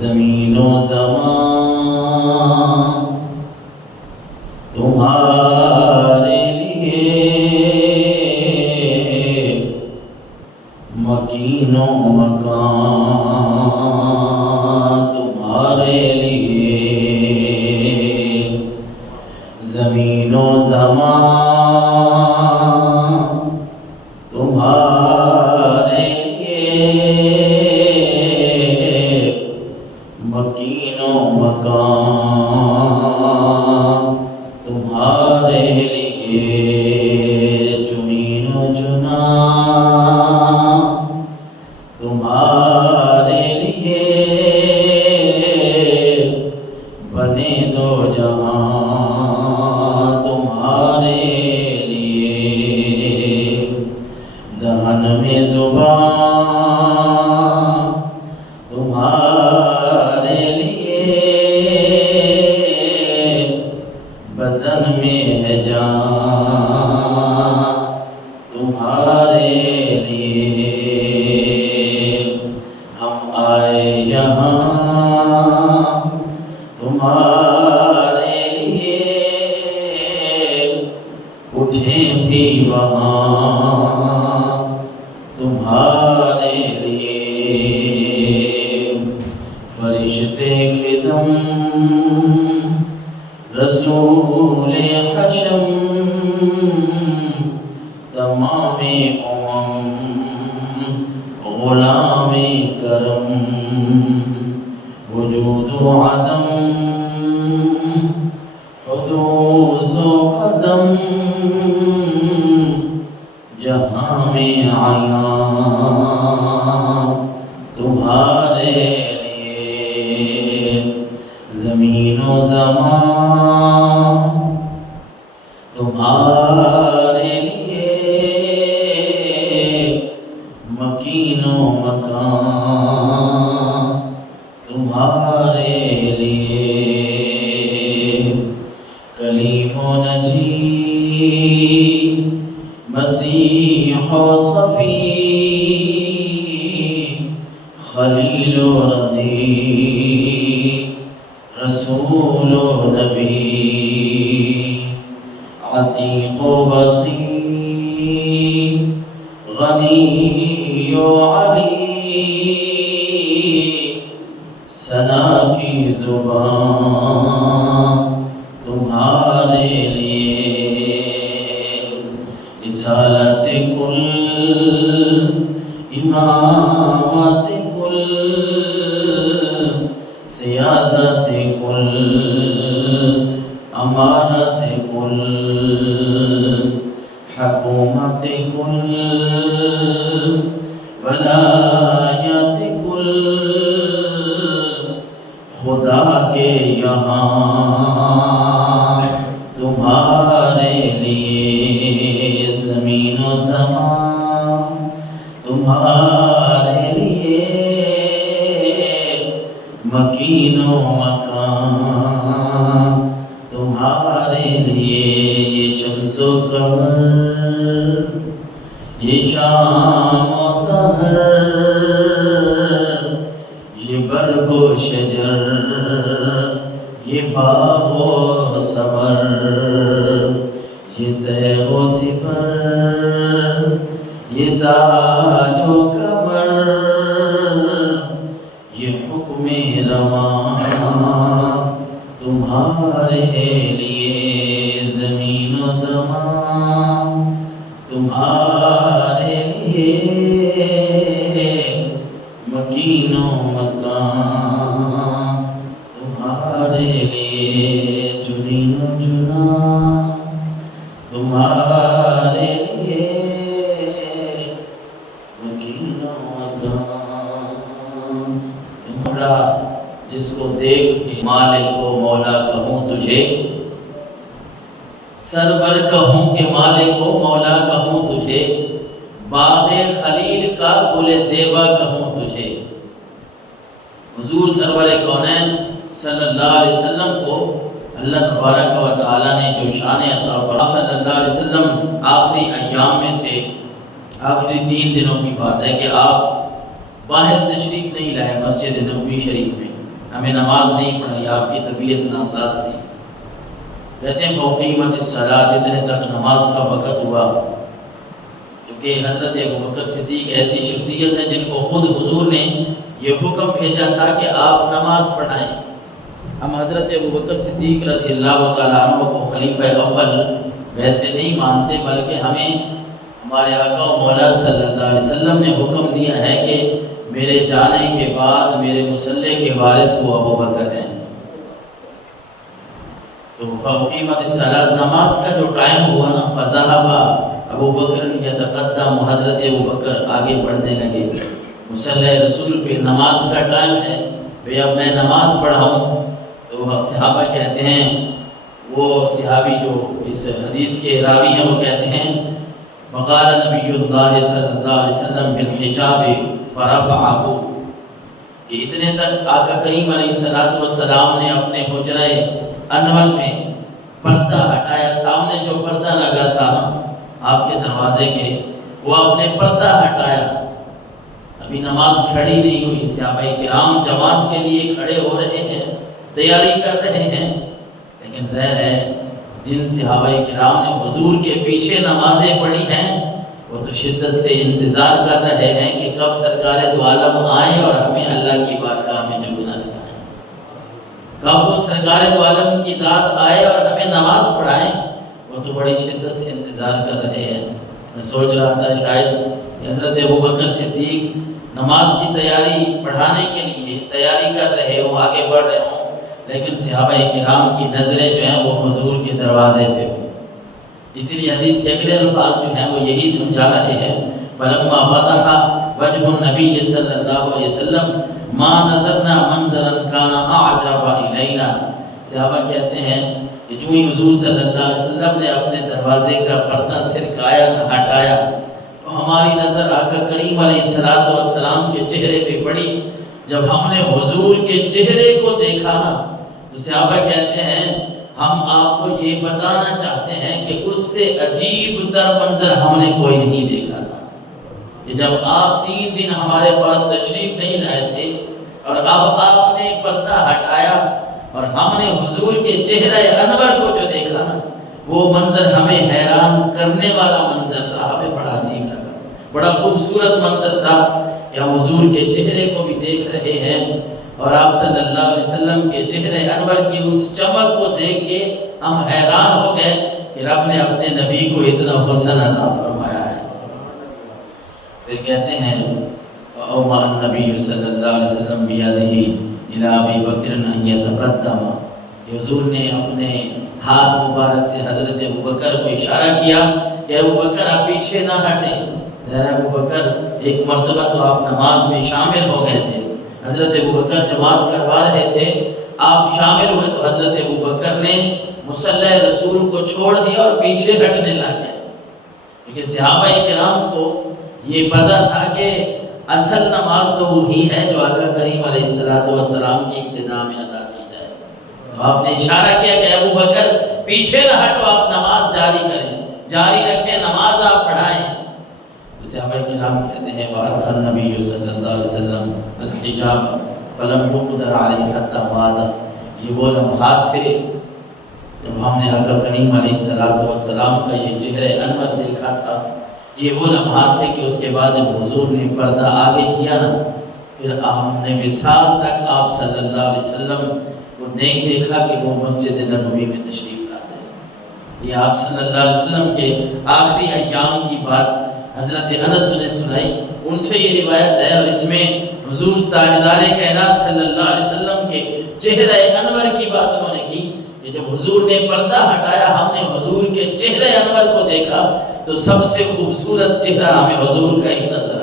زمین و زمان تمہارے لیے، مکین و مکان تمہارے لیے، زمین و زمان تمہارے لیے، مکین و مکان تمہارے لیے، چنین و چنا تمہارے لیے، بنے دو جہاں تمہارے لیے، دہن میں زبان تمہارے لیے، بدن میں ہے جان تمہارے لیے، ہم آئے یہاں تمہارے لیے، اٹھیں بھی وہاں تمہارے لیے، فرشتے خدم رسول حشم تمام غلام کرم، وجود و عدم حدوث و قدم، جہاں میں عیان تمہارے لیے، زمین و زمان تمہارے لیے، مکین و مکان تمہارے لیے، کلیم و نجی مسیح و صفی، خلیل و ردی، رسول و نبی، عتیق و بصیر، غنی و علی، ثنا کی زبان تمہارے لیے، رسالت کل، امامت کل، سیادت کل، امارت کل، حکومت کل، ولایت کل، خدا کے یہاں تمہارے لیے، زمین و زمان تمہارے لیے، مکین و مکان تمہارے لیے، یہ شمس و قمر، یہ شام و سحر، یہ برگ و شجر، یہ باغ و ثمر، یہ تیغ و سپر، یہ تاج و کمر، یہ حکم رواں تمہارے لیے، زمین و زمان تمہارے لیے، مکین و مکان تمہارے لیے، چنین و چنا تمہارے لیے، مکین و مکان تمہارا، جس کو دیکھ کے مالک و مولا کہوں تجھے، سرور کہوں کہ مالک و مولا کہوں تجھے، باغ خلیل کا گل زیبا کہوں تجھے، حضور سرور کونین صلی اللہ علیہ وسلم کو اللہ تبارک و تعالیٰ نے جو شان عطا فرمائی، صلی اللہ علیہ وسلم آخری ایام میں تھے، آخری 3 دنوں کی بات ہے کہ آپ باہر تشریف نہیں لائے مسجد نبوی شریف میں، ہمیں نماز نہیں پڑھائی، آپ کی طبیعت ناساز تھی۔ کہتے ہیں فوقیمت الصلاۃ، اتنے تک نماز کا وقت ہوا۔ چونکہ حضرت ابوبکر صدیق ایسی شخصیت ہے جن کو خود حضور نے یہ حکم بھیجا تھا کہ آپ نماز پڑھائیں۔ ہم حضرت ابوبکر صدیق رضی اللہ تعالیٰ عنہ کو خلیفہ اول ویسے نہیں مانتے، بلکہ ہمیں ہمارے آقا و مولا صلی اللہ علیہ وسلم نے حکم دیا ہے کہ میرے جانے کے بعد میرے مصلی کے وارث وہ ابوبکر ہیں۔ تو فاقیمت الصلاۃ، نماز کا جو ٹائم ہوا نا، فذهب ابوبکر یتقدم، حضرت ابوبکر آگے بڑھنے لگے۔ مصلی رسول پہ نماز کا ٹائم ہے، بھئی اب میں نماز پڑھاؤں۔ تو صحابہ کہتے ہیں، وہ صحابی جو اس حدیث کے راوی ہیں وہ کہتے ہیں وقال نبی اللہ صلی اللہ علیہ وسلم بالحجاب فرفعه، کہ اتنے تک آقا کریم علیہ السلام نے اپنے حجرہ انور میں پردہ ہٹایا۔ سامنے جو پردہ لگا تھا آپ کے دروازے کے، وہ اپنے پردہ ہٹایا۔ ابھی نماز کھڑی نہیں ہوئی، صحابہ کرام جماعت کے لیے کھڑے ہو رہے ہیں، تیاری کر رہے ہیں، لیکن ظاہر ہے جن صحابہ کرام نے حضور کے پیچھے نمازیں پڑھی ہیں وہ تو شدت سے انتظار کر رہے ہیں کہ کب سرکار دو عالم آئیں اور ہمیں اللہ کی بارگاہ میں جھکنا سکھائیں، کب وہ سرکار دو عالم کی ذات آئے اور ہمیں نماز پڑھائیں۔ وہ تو بڑی شدت سے انتظار کر رہے ہیں۔ میں سوچ رہا تھا شاید حضرت ابوبکر صدیق نماز کی تیاری پڑھانے کے لیے تیاری کر رہے ہوں، آگے بڑھ رہے ہوں، لیکن صحابہ کرام کی نظریں جو ہیں وہ حضور کے دروازے پہ ہوں۔ اسی لیے حدیث کے اگلے الفاظ جو ہیں وہ یہی سمجھا رہے ہیں فلما وضح وجه النبی صلی اللہ علیہ وسلم ما نظرنا منظرا كان اعجب الینا۔ صحابہ کہتے ہیں کہ جو ہی حضور صلی اللہ علیہ وسلم نے اپنے دروازے کا پردہ سرکایا، ہٹایا، تو ہماری نظر آقا کریم علیہ السلام کے چہرے پہ پڑی۔ جب ہم نے حضور کے چہرے کو دیکھا نا، تو صحابہ کہتے ہیں ہم آپ کو یہ بتانا چاہتے ہیں کہ اس سے عجیب تر منظر ہم نے کوئی نہیں دیکھا تھا، کہ جب آپ 3 دن ہمارے پاس تشریف نہیں لائے تھے اور اب آپ نے پردہ ہٹایا اور ہم نے حضور کے چہرہ انور کو جو دیکھا نا، وہ منظر ہمیں حیران کرنے والا منظر تھا، ہمیں بڑا عجیب لگا، بڑا خوبصورت منظر تھا کہ ہم حضور کے چہرے کو بھی دیکھ رہے ہیں اور آپ صلی اللہ علیہ وسلم کے چہرے انور کی اس چمک کو دیکھ کے ہم حیران ہو گئے کہ رب نے اپنے نبی کو اتنا حسن عطا فرمایا ہے۔ پھر کہتے ہیں اوما النبی صلی اللہ علیہ وسلم بیدہ الی ابی بکر ان یتقدم، حضور نے اپنے ہاتھ مبارک سے حضرت ابوبکر کو اشارہ کیا کہ ابوبکر آپ پیچھے نہ ہٹیں۔ ابوبکر ایک مرتبہ تو آپ نماز میں شامل ہو گئے تھے، حضرت ابوبکر جماعت کروا رہے تھے، آپ شامل ہوئے تو حضرت ابوبکر نے مصلی رسول کو چھوڑ دیا اور پیچھے ہٹنے لگے، کیونکہ صحابہ کرام کو یہ پتہ تھا کہ اصل نماز تو وہی ہے جو آقا کریم علیہ السلام کی ابتدا میں ادا کی جائے۔ تو آپ نے اشارہ کیا کہ ابوبکر پیچھے نہ ہٹو، آپ نماز جاری کریں، جاری رکھیں، نماز آپ پڑھائیں۔ صحابہ کرام کہتے ہیں وعرف النبی صلی اللہ علیہ وسلم الحجاب فلم يقدر علیہ حتی مات۔ یہ وہ لمحات تھے جب ہم نے آقا کریم علیہ السلام کا یہ چہرہ انور دیکھا تھا، یہ وہ لمحات تھے کہ اس کے بعد جب حضور نے پردہ آگے کیا نا، پھر ہم نے وصال تک آپ صلی اللہ علیہ وسلم کو نہیں دیکھا کہ وہ مسجد نبوی میں تشریف لاتے ہیں۔ یہ آپ صلی اللہ علیہ وسلم کے آخری ایام کی بات حضرت انس نے سنائی، ان سے یہ روایت ہے، اور اس میں حضور تاجدار کائنات صلی اللہ علیہ وسلم کے چہرہ انور کی بات انہوں نے کی کہ جب حضور نے پردہ ہٹایا، ہم نے حضور کے چہرہ انور کو دیکھا تو سب سے خوبصورت چہرہ ہمیں حضور کا ہی نظر